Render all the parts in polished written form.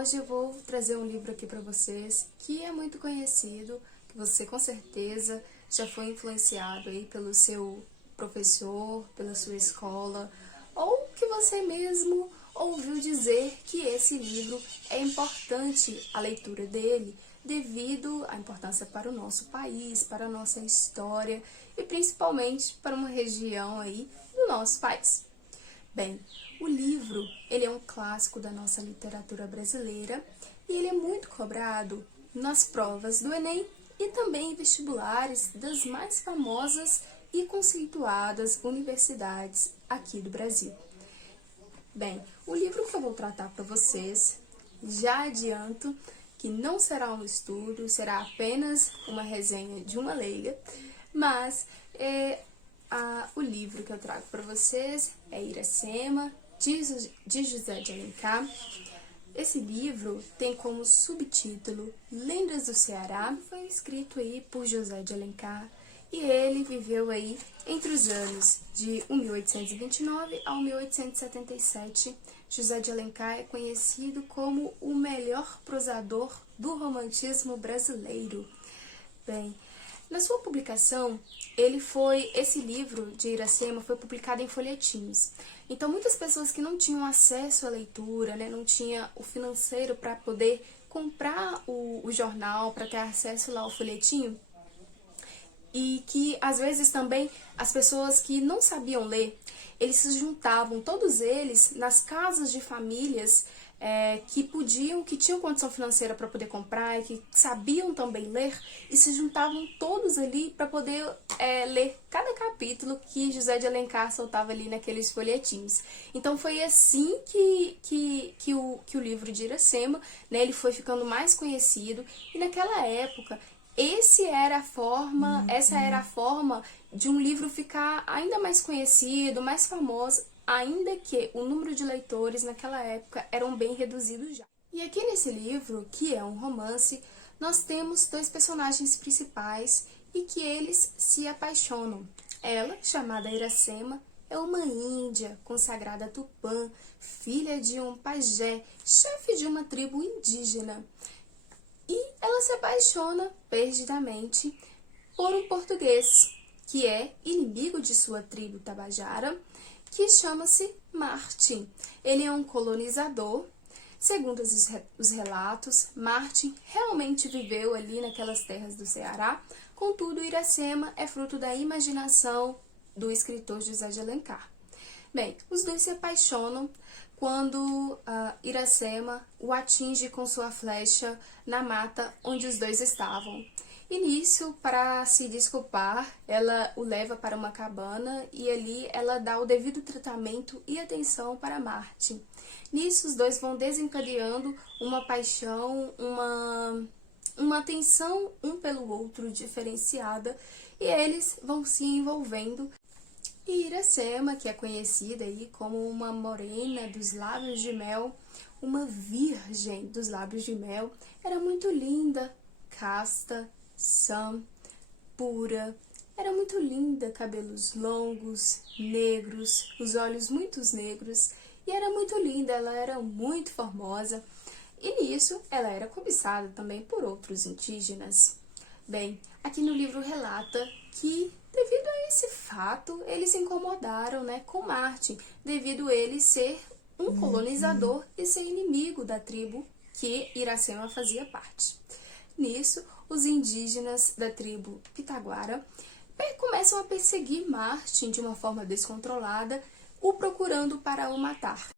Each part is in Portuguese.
Hoje eu vou trazer um livro aqui para vocês que é muito conhecido, que você com certeza já foi influenciado aí pelo seu professor, pela sua escola, ou que você mesmo ouviu dizer que esse livro é importante a leitura dele, devido à importância para o nosso país, para a nossa história e principalmente para uma região aí do nosso país. Bem, o livro, ele é um clássico da nossa literatura brasileira e ele é muito cobrado nas provas do Enem e também em vestibulares das mais famosas e conceituadas universidades aqui do Brasil. Bem, o livro que eu vou tratar para vocês, já adianto que não será um estudo, será apenas uma resenha de uma leiga, mas o livro que eu trago para vocês é Iracema, de José de Alencar. Esse livro tem como subtítulo Lendas do Ceará, foi escrito aí por José de Alencar e ele viveu aí entre os anos de 1829 a 1877. José de Alencar é conhecido como o melhor prosador do romantismo brasileiro. Bem, na sua publicação, esse livro de Iracema foi publicado em folhetinhos. Então, muitas pessoas que não tinham acesso à leitura, né, não tinha o financeiro para poder comprar o jornal, para ter acesso lá ao folhetinho, e que às vezes também as pessoas que não sabiam ler, eles se juntavam, todos eles, nas casas de famílias que tinham condição financeira para poder comprar e que sabiam também ler, e se juntavam todos ali para poder ler cada capítulo que José de Alencar soltava ali naqueles folhetinhos. Então foi assim que o livro de Iracema, né, ele foi ficando mais conhecido, e naquela época essa era a forma de um livro ficar ainda mais conhecido, mais famoso, ainda que o número de leitores naquela época eram bem reduzidos já. E aqui nesse livro, que é um romance, nós temos dois personagens principais e que eles se apaixonam. Ela, chamada Iracema, é uma índia consagrada a Tupã, filha de um pajé, chefe de uma tribo indígena. E ela se apaixona perdidamente por um português, que é inimigo de sua tribo tabajara, que chama-se Martin. Ele é um colonizador. Segundo os relatos, Martin realmente viveu ali naquelas terras do Ceará. Contudo, Iracema é fruto da imaginação do escritor José de Alencar. Bem, os dois se apaixonam quando Iracema o atinge com sua flecha na mata onde os dois estavam. E nisso, para se desculpar, ela o leva para uma cabana e ali ela dá o devido tratamento e atenção para Martin. Nisso, os dois vão desencadeando uma paixão, uma atenção um pelo outro diferenciada, e eles vão se envolvendo. E Iracema, que é conhecida aí como uma morena dos lábios de mel, uma virgem dos lábios de mel, era muito linda, casta, sã, pura, era muito linda, cabelos longos, negros, os olhos muito negros, e era muito linda, ela era muito formosa, e nisso ela era cobiçada também por outros indígenas. Bem, aqui no livro relata que, devido a esse fato, eles se incomodaram, né, com Martin, devido a ele ser um colonizador e ser inimigo da tribo que Iracema fazia parte. Nisso, os indígenas da tribo Pitaguara começam a perseguir Martin de uma forma descontrolada, o procurando para o matar.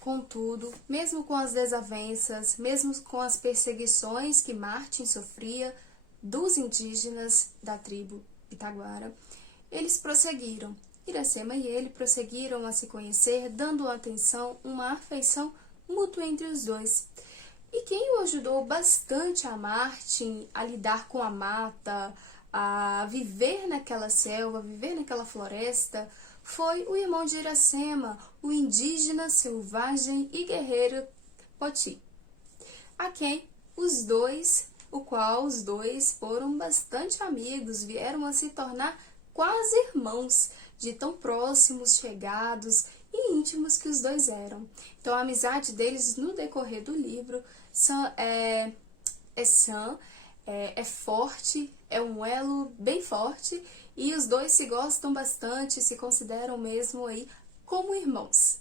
Contudo, mesmo com as desavenças, mesmo com as perseguições que Martin sofria dos indígenas da tribo Pitaguara, eles prosseguiram. Iracema e ele prosseguiram a se conhecer, dando atenção, uma afeição mútua entre os dois. E quem o ajudou bastante a Martin a lidar com a mata, a viver naquela selva, viver naquela floresta, foi o irmão de Iracema, o indígena selvagem e guerreiro Poti, o qual os dois foram bastante amigos, vieram a se tornar quase irmãos, de tão próximos, chegados, e íntimos que os dois eram. Então a amizade deles no decorrer do livro é forte, é um elo bem forte, e os dois se gostam bastante, se consideram mesmo aí como irmãos.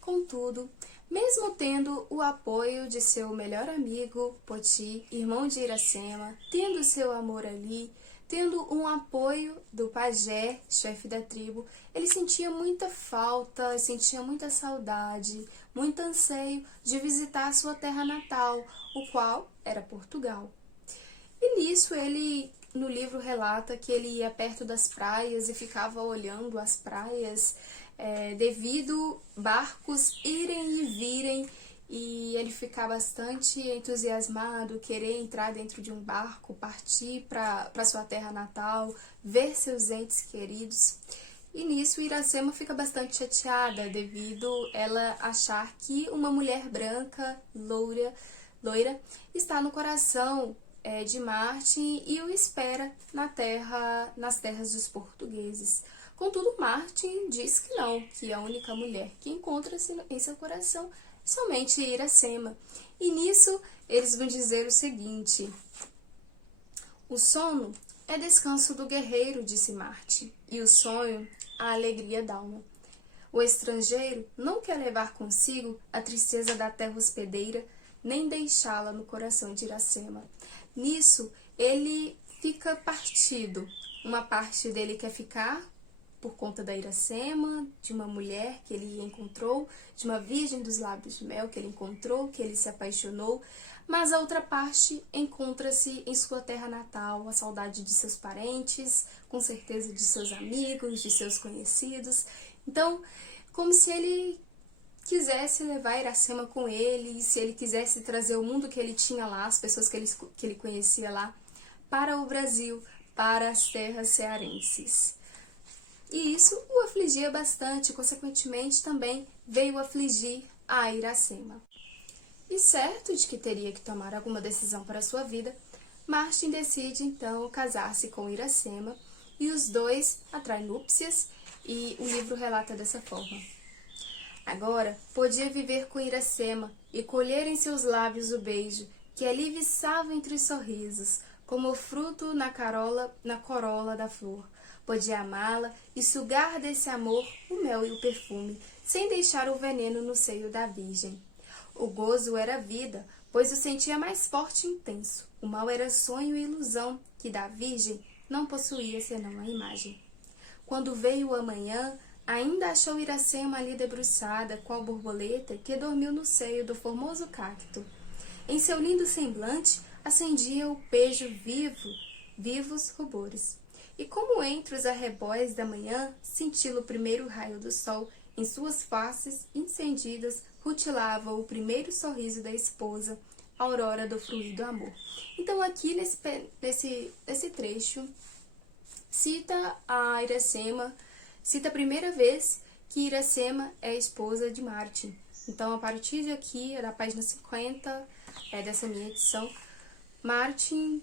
Contudo, mesmo tendo o apoio de seu melhor amigo, Poti, irmão de Iracema, tendo seu amor ali, tendo um apoio do pajé, chefe da tribo, ele sentia muita falta, sentia muita saudade, muito anseio de visitar sua terra natal, o qual era Portugal. E nisso ele, no livro, relata que ele ia perto das praias e ficava olhando as praias, devido barcos irem e virem, e ele ficar bastante entusiasmado, querer entrar dentro de um barco, partir para sua terra natal, ver seus entes queridos. E nisso Iracema fica bastante chateada, devido ela achar que uma mulher branca, loira, está no coração de Martin e o espera nas terras dos portugueses. Contudo, Martin diz que não, que a única mulher que encontra-se em seu coração é somente Iracema. E nisso eles vão dizer o seguinte: o sono é descanso do guerreiro, disse Martin, e o sonho a alegria da alma. O estrangeiro não quer levar consigo a tristeza da terra hospedeira, nem deixá-la no coração de Iracema. Nisso, ele fica partido. Uma parte dele quer ficar por conta da Iracema, de uma mulher que ele encontrou, de uma virgem dos lábios de mel que ele encontrou, que ele se apaixonou, mas a outra parte encontra-se em sua terra natal, a saudade de seus parentes, com certeza de seus amigos, de seus conhecidos. Então, como se ele quisesse levar Iracema com ele, se ele quisesse trazer o mundo que ele tinha lá, as pessoas que ele conhecia lá, para o Brasil, para as terras cearenses. E isso o afligia bastante, consequentemente também veio afligir a Iracema. E certo de que teria que tomar alguma decisão para a sua vida, Martin decide então casar-se com Iracema, e os dois atraem núpcias, e o livro relata dessa forma. Agora podia viver com Iracema e colher em seus lábios o beijo que ali viçava entre os sorrisos, como o fruto na corola da flor. Podia amá-la e sugar desse amor o mel e o perfume, sem deixar o veneno no seio da virgem. O gozo era vida, pois o sentia mais forte e intenso. O mal era sonho e ilusão, que da virgem não possuía senão a imagem. Quando veio o amanhã, ainda achou Iracema ali debruçada, qual borboleta que dormiu no seio do formoso cacto. Em seu lindo semblante acendia o pejo vivos rubores. E como entre os arrebóis da manhã cintila o primeiro raio do sol, em suas faces incendidas rutilava o primeiro sorriso da esposa, aurora do fluido amor. Então aqui nesse trecho cita a Iracema, cita a primeira vez que Iracema é esposa de Martin. Então a partir de aqui, da página 50 dessa minha edição, Martin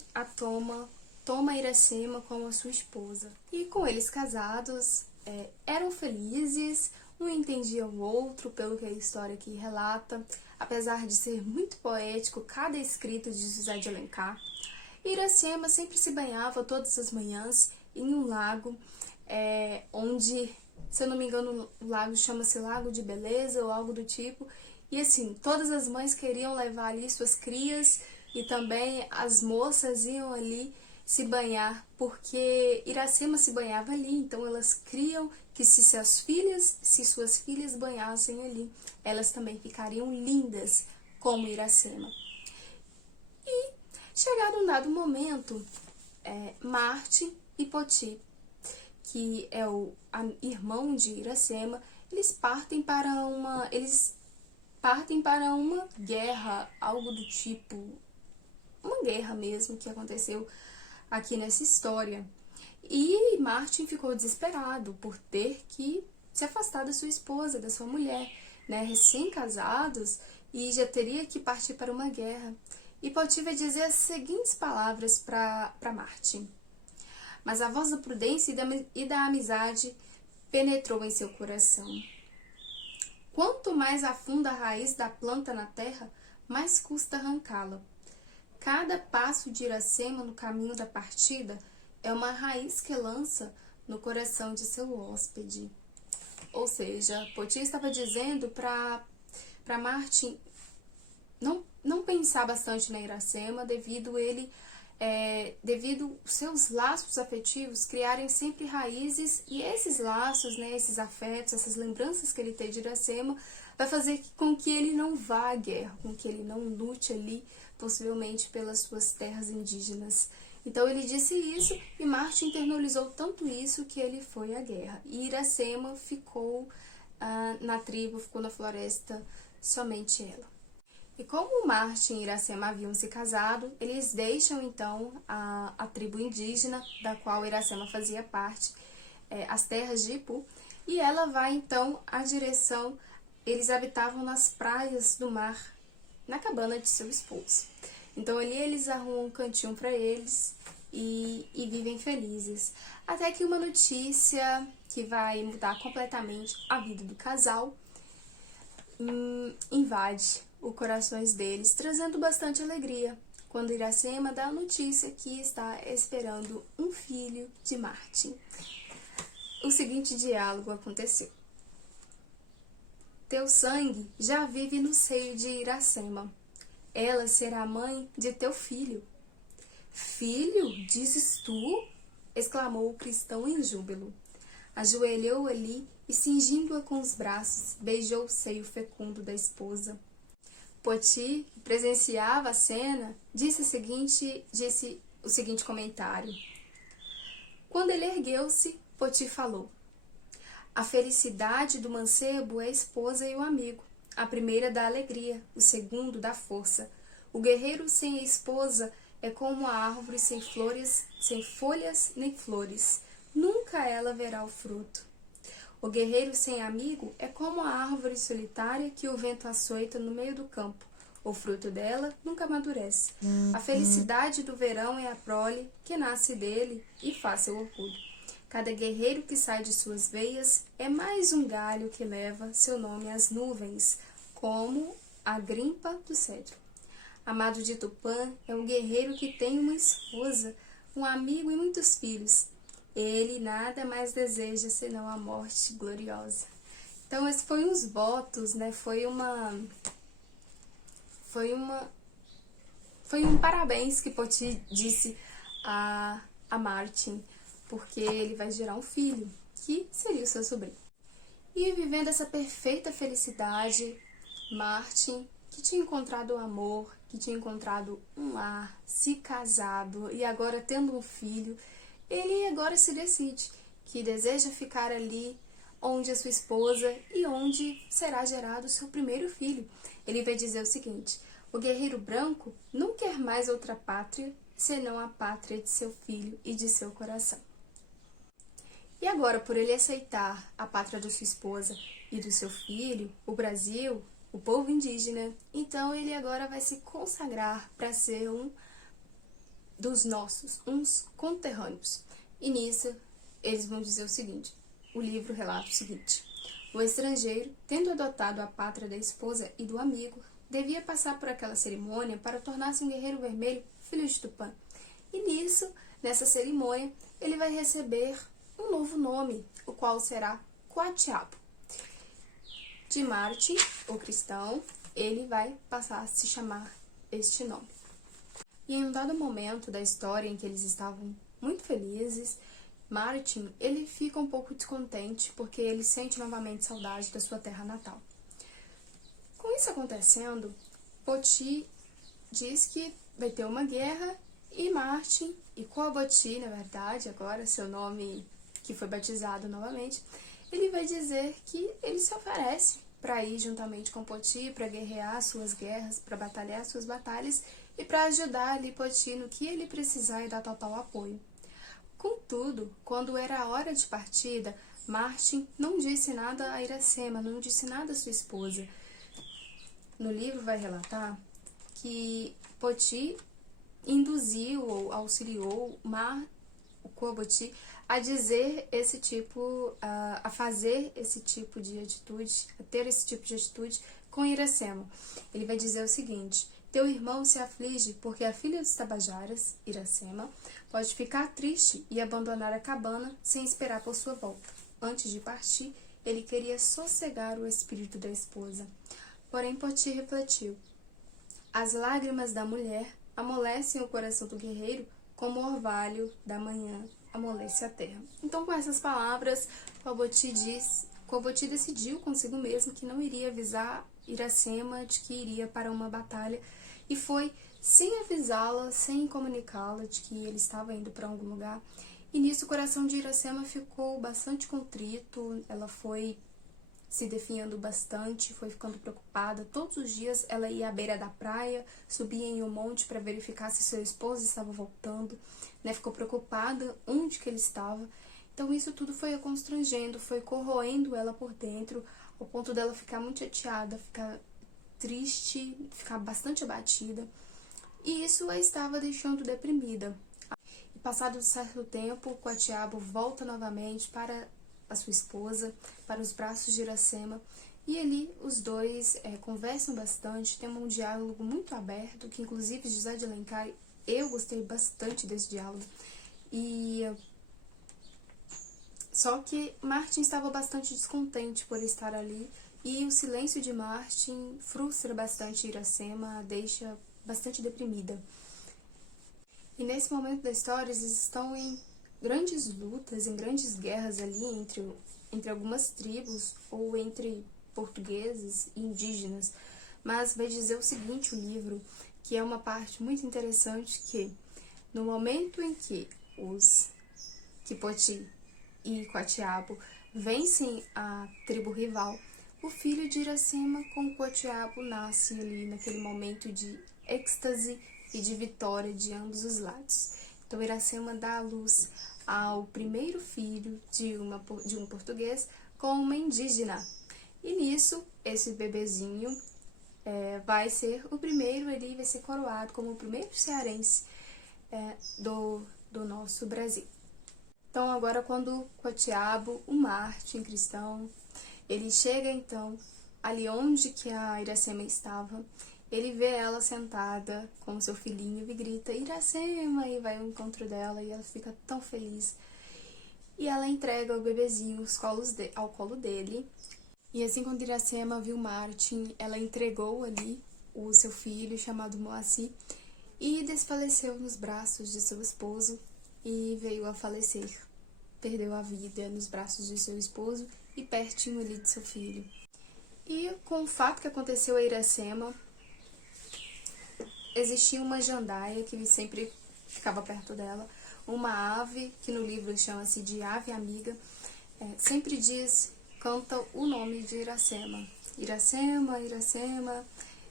toma Iracema como a sua esposa. E com eles casados, eram felizes, um entendia o outro, pelo que a história aqui relata. Apesar de ser muito poético cada escrita de José de Alencar, Iracema sempre se banhava todas as manhãs em um lago, onde, se eu não me engano, o lago chama-se Lago de Beleza ou algo do tipo. E assim, todas as mães queriam levar ali suas crias, e também as moças iam ali se banhar, porque Iracema se banhava ali, então elas criam que se suas filhas banhassem ali, elas também ficariam lindas como Iracema. E, chegado um dado momento, Martin e Poti, que é o irmão de Iracema, eles partem para uma guerra, algo do tipo, uma guerra mesmo que aconteceu aqui nessa história. E Martin ficou desesperado por ter que se afastar da sua esposa, da sua mulher, né, recém-casados, e já teria que partir para uma guerra. E Poti vai dizer as seguintes palavras para Martin: mas a voz da prudência e da amizade penetrou em seu coração. Quanto mais afunda a raiz da planta na terra, mais custa arrancá-la. Cada passo de Iracema no caminho da partida é uma raiz que lança no coração de seu hóspede. Ou seja, Poti estava dizendo para Martin não pensar bastante na Iracema, devido seus laços afetivos criarem sempre raízes, e esses laços, né, esses afetos, essas lembranças que ele tem de Iracema, vai fazer com que ele não vá à guerra, com que ele não lute ali, possivelmente pelas suas terras indígenas. Então ele disse isso, e Martin internalizou tanto isso que ele foi à guerra. E Iracema ficou na tribo, ficou na floresta, somente ela. E como Martin e Iracema haviam se casado, eles deixam então a tribo indígena, da qual Iracema fazia parte, as terras de Ipu, e ela vai então à direção, eles habitavam nas praias do mar, na cabana de seu esposo. Então ali eles arrumam um cantinho para eles e vivem felizes. Até que uma notícia que vai mudar completamente a vida do casal invade os corações deles, trazendo bastante alegria, quando Iracema dá a notícia que está esperando um filho de Martin. O seguinte diálogo aconteceu. Teu sangue já vive no seio de Iracema. Ela será a mãe de teu filho. Filho, dizes tu? Exclamou o cristão em júbilo. Ajoelhou ali e, cingindo-a com os braços, beijou o seio fecundo da esposa. Poti, que presenciava a cena, disse o seguinte comentário. Quando ele ergueu-se, Poti falou. A felicidade do mancebo é a esposa e o amigo. A primeira dá alegria, o segundo dá força. O guerreiro sem a esposa é como a árvore sem folhas nem flores. Nunca ela verá o fruto. O guerreiro sem amigo é como a árvore solitária que o vento açoita no meio do campo. O fruto dela nunca amadurece. A felicidade do verão é a prole que nasce dele e faz seu orgulho. Cada guerreiro que sai de suas veias é mais um galho que leva seu nome às nuvens, como a grimpa do cedro. Amado de Tupã é um guerreiro que tem uma esposa, um amigo e muitos filhos. Ele nada mais deseja senão a morte gloriosa. Então, esses foram os votos, né? Foi um parabéns que Poti disse a Martin, porque ele vai gerar um filho, que seria o seu sobrinho. E vivendo essa perfeita felicidade, Martin, que tinha encontrado o amor, que tinha encontrado um lar, se casado e agora tendo um filho, ele agora se decide que deseja ficar ali onde a sua esposa e onde será gerado o seu primeiro filho. Ele vai dizer o seguinte: o guerreiro branco não quer mais outra pátria senão a pátria de seu filho e de seu coração. E agora, por ele aceitar a pátria da sua esposa e do seu filho, o Brasil, o povo indígena, então ele agora vai se consagrar para ser um dos nossos, uns conterrâneos. E nisso, eles vão dizer o seguinte, o livro relata o seguinte: o estrangeiro, tendo adotado a pátria da esposa e do amigo, devia passar por aquela cerimônia para tornar-se um guerreiro vermelho, filho de Tupã. E nisso, nessa cerimônia, ele vai receber um novo nome, o qual será Coatiabo. De Martin, o cristão, ele vai passar a se chamar este nome. E em um dado momento da história em que eles estavam muito felizes, Martin, ele fica um pouco descontente porque ele sente novamente saudade da sua terra natal. Com isso acontecendo, Poti diz que vai ter uma guerra e Martin, e Coaboti, na verdade, agora seu nome que foi batizado novamente, ele vai dizer que ele se oferece para ir juntamente com Poti, para guerrear suas guerras, para batalhar suas batalhas e para ajudar ali Poti no que ele precisar e dar total apoio. Contudo, quando era a hora de partida, Martin não disse nada a Iracema, não disse nada à sua esposa. No livro vai relatar que Poti induziu ou auxiliou o Coaboti a dizer esse tipo, a fazer esse tipo de atitude, a ter esse tipo de atitude com Iracema. Ele vai dizer o seguinte: teu irmão se aflige porque a filha dos Tabajaras, Iracema, pode ficar triste e abandonar a cabana sem esperar por sua volta. Antes de partir, ele queria sossegar o espírito da esposa. Porém, Poti refletiu: as lágrimas da mulher amolecem o coração do guerreiro como o orvalho da manhã amolece a terra. Então, com essas palavras, Coaboti decidiu consigo mesmo que não iria avisar Iracema de que iria para uma batalha e foi sem avisá-la, sem comunicá-la de que ele estava indo para algum lugar. E nisso o coração de Iracema ficou bastante contrito, ela foi se definhando bastante, foi ficando preocupada. Todos os dias ela ia à beira da praia, subia em um monte para verificar se seu esposo estava voltando, né? Ficou preocupada onde que ele estava. Então isso tudo foi a constrangendo, foi corroendo ela por dentro, ao ponto dela ficar muito chateada, ficar triste, ficar bastante abatida. E isso a estava deixando deprimida. E passado um certo tempo, Coatiabo volta novamente para a sua esposa, para os braços de Iracema, e ali os dois conversam bastante, tem um diálogo muito aberto, que inclusive José de Alencar, eu gostei bastante desse diálogo. E só que Martin estava bastante descontente por estar ali, e o silêncio de Martin frustra bastante Iracema, a deixa bastante deprimida. E nesse momento da história, eles estão em grandes lutas, em grandes guerras ali entre algumas tribos ou entre portugueses e indígenas. Mas vai dizer o seguinte, o livro, que é uma parte muito interessante, que no momento em que os Kipoti e Coatiabo vencem a tribo rival, o filho de Iracema com Coatiabo nasce ali naquele momento de êxtase e de vitória de ambos os lados. Então Iracema dá à luz ao primeiro filho de um português com uma indígena. E nisso, esse bebezinho vai ser o primeiro, ele vai ser coroado como o primeiro cearense do nosso Brasil. Então agora quando Coatiabo, o Martin cristão, ele chega então ali onde que a Iracema estava, ele vê ela sentada com seu filhinho e grita Iracema, e vai ao encontro dela e ela fica tão feliz. E ela entrega o bebezinho ao colo dele. E assim quando Iracema viu Martin, ela entregou ali o seu filho chamado Moacir e desfaleceu nos braços de seu esposo e veio a falecer. Perdeu a vida nos braços de seu esposo e pertinho ali de seu filho. E com o fato que aconteceu a Iracema, existia uma jandaia que sempre ficava perto dela, uma ave, que no livro chama-se de ave amiga, sempre canta o nome de Iracema. Iracema, Iracema,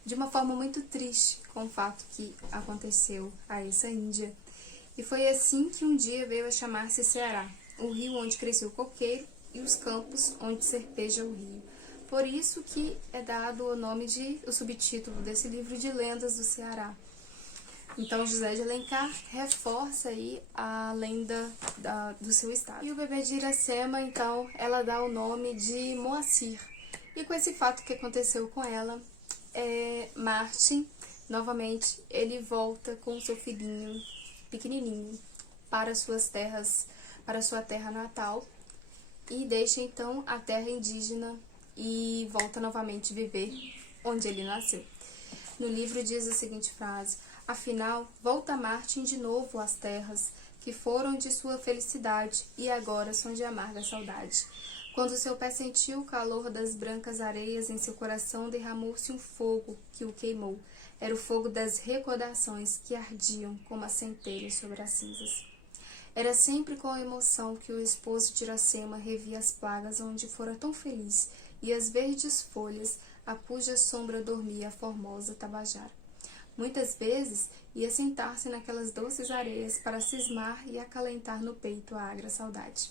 de uma forma muito triste com o fato que aconteceu a essa índia. E foi assim que um dia veio a chamar-se Ceará, o rio onde cresceu o coqueiro e os campos onde serpeja o rio. Por isso que é dado o nome o subtítulo desse livro de Lendas do Ceará. Então José de Alencar reforça aí a lenda do seu estado. E o bebê de Iracema, então, ela dá o nome de Moacir. E com esse fato que aconteceu com ela, Martin, novamente, ele volta com seu filhinho pequenininho para suas terras, para sua terra natal, e deixa então a terra indígena e volta novamente viver onde ele nasceu. No livro diz a seguinte frase: afinal, volta Martin de novo às terras que foram de sua felicidade e agora são de amarga saudade. Quando seu pé sentiu o calor das brancas areias, em seu coração derramou-se um fogo que o queimou. Era o fogo das recordações que ardiam como a centelha sobre as cinzas. Era sempre com emoção que o esposo de Iracema revia as plagas onde fora tão feliz e as verdes folhas a cuja sombra dormia a formosa Tabajara. Muitas vezes ia sentar-se naquelas doces areias para cismar e acalentar no peito a agra saudade.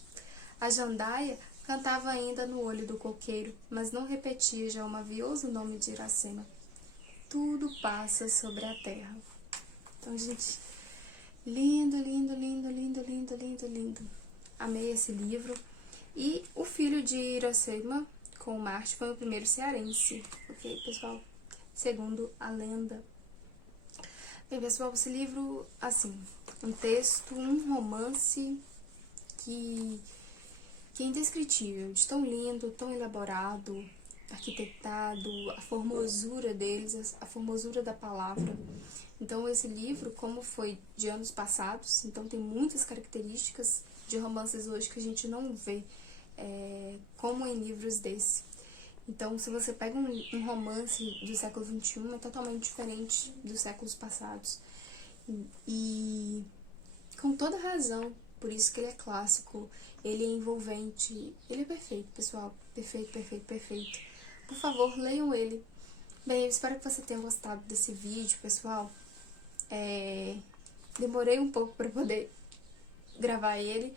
A jandaia cantava ainda no olho do coqueiro, mas não repetia já o mavioso nome de Iracema. Tudo passa sobre a terra. Então, gente, lindo, lindo, lindo, lindo, lindo, lindo, lindo. amei esse livro. E O Filho de Iracema, com Marte, foi o primeiro cearense, ok, pessoal? Segundo a lenda. Bem, pessoal, esse livro, assim, um texto, um romance que é indescritível, de tão lindo, tão elaborado, arquitetado, a formosura deles, a formosura da palavra. Então, esse livro, como foi de anos passados, então tem muitas características de romances hoje que a gente não vê, como em livros desse. Então, se você pega um romance do século XXI, é totalmente diferente dos séculos passados. E com toda razão, por isso que ele é clássico, ele é envolvente, ele é perfeito, pessoal, perfeito, perfeito, perfeito. Por favor, leiam ele. Bem, eu espero que você tenha gostado desse vídeo, pessoal. Demorei um pouco para poder gravar ele,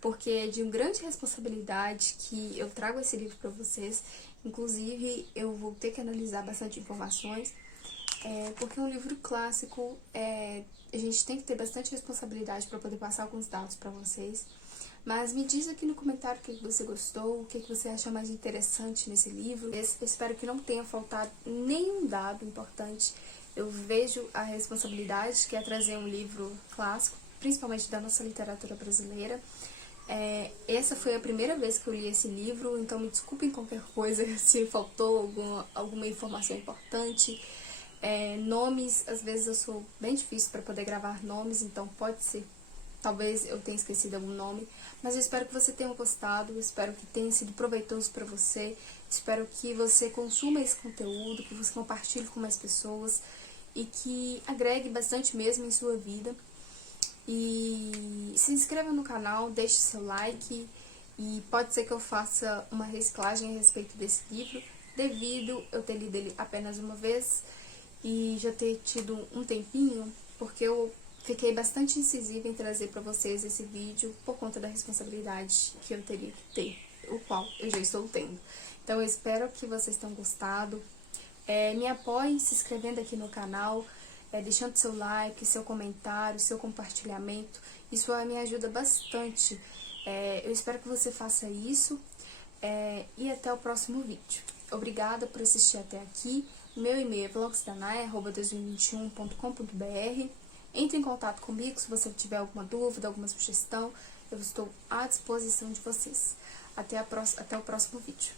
porque é de uma grande responsabilidade que eu trago esse livro para vocês. Inclusive, eu vou ter que analisar bastante informações, porque é um livro clássico, a gente tem que ter bastante responsabilidade para poder passar alguns dados para vocês. Mas me diz aqui no comentário o que você gostou, o que você acha mais interessante nesse livro. Eu espero que não tenha faltado nenhum dado importante. Eu vejo a responsabilidade que é trazer um livro clássico, principalmente da nossa literatura brasileira. Essa foi a primeira vez que eu li esse livro, então me desculpem qualquer coisa se faltou alguma informação importante. Nomes, às vezes eu sou bem difícil para poder gravar nomes, então pode ser, talvez eu tenha esquecido algum nome, mas eu espero que você tenha gostado, eu espero que tenha sido proveitoso para você, espero que você consuma esse conteúdo, que você compartilhe com mais pessoas e que agregue bastante mesmo em sua vida. E se inscreva no canal, deixe seu like e pode ser que eu faça uma reciclagem a respeito desse livro, devido eu ter lido ele apenas uma vez e já ter tido um tempinho, porque eu fiquei bastante incisiva em trazer para vocês esse vídeo por conta da responsabilidade que eu teria que ter, o qual eu já estou tendo. Então eu espero que vocês tenham gostado. Me apoiem se inscrevendo aqui no canal, deixando seu like, seu comentário, seu compartilhamento. Isso me ajuda bastante. Eu espero que você faça isso e até o próximo vídeo. Obrigada por assistir até aqui. Meu e-mail é vlogsdanai@2021.com.br. Entre em contato comigo se você tiver alguma dúvida, alguma sugestão. Eu estou à disposição de vocês. Até o próximo vídeo.